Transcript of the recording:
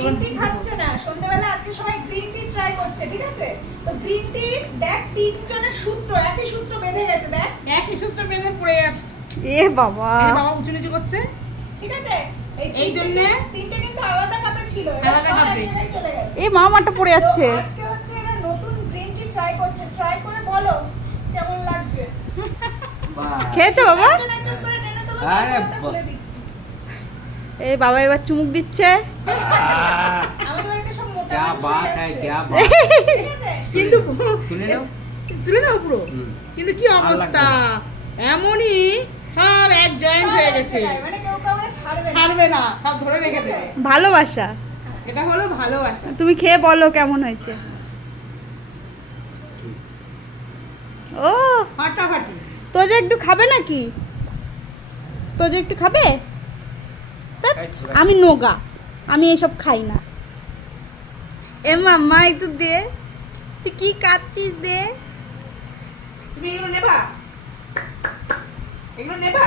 Green tea খাচ্ছে না সন্ধ্যাবেলা আজকে সবাই গ্রিন টি ট্রাই করছে ঠিক আছে তো গ্রিন টি দেখ তিনজনের সূত্র একই সূত্র বেঁধে গেছে দেখ একই সূত্র বেঁধে পড়ে আছে। এ বাবা, এই বাবা উঁচু নিচু করছে। ঠিক আছে এই জন্যে তিনটে কিন্তু আলাদা কাপে ছিল আলাদা কাপে। চলে গেছে এ মা আমারটা পড়ে যাচ্ছে। তো আজকে হচ্ছে এরা নতুন গ্রিন টি ট্রাই করছে ট্রাই করে বলো কেমন লাগছে খেয়েছো বাবা? একজন একজন করে টেনে তোলো আরে তারপর বলে দিচ্ছি এই বাবা এবার চুমুক দিচ্ছে। আমাদের বাড়িতে সব মোটা क्या মানুষ बात হয়ে है যাচ্ছে। क्या बात ঠিক আছে কিন্তু सुने लो তুলে নাও পুরো। হুম। কিন্তু কি অবস্থা, এমনই সব এক জয়েন্ট হয়ে গেছে, মানে কেউ কাউকে ছাড়বে না ছাড়বে না, সব ধরে রেখে দেবে। ভালোবাসা। এটা হলো ভালোবাসা। তুমি খেয়ে বলো কেমন হয়েছে। ও ফাটাফাটি। তোজে একটু খাবে নাকি? তোজে একটু খাবে? ধ্যাৎ, আমি নোগা, আমি এসব খাই না। এ মাম্মা একটু দে, তুই কি কাচ্ছিস দে। তুমি এগুলো নেবা? এগুলো নেবা?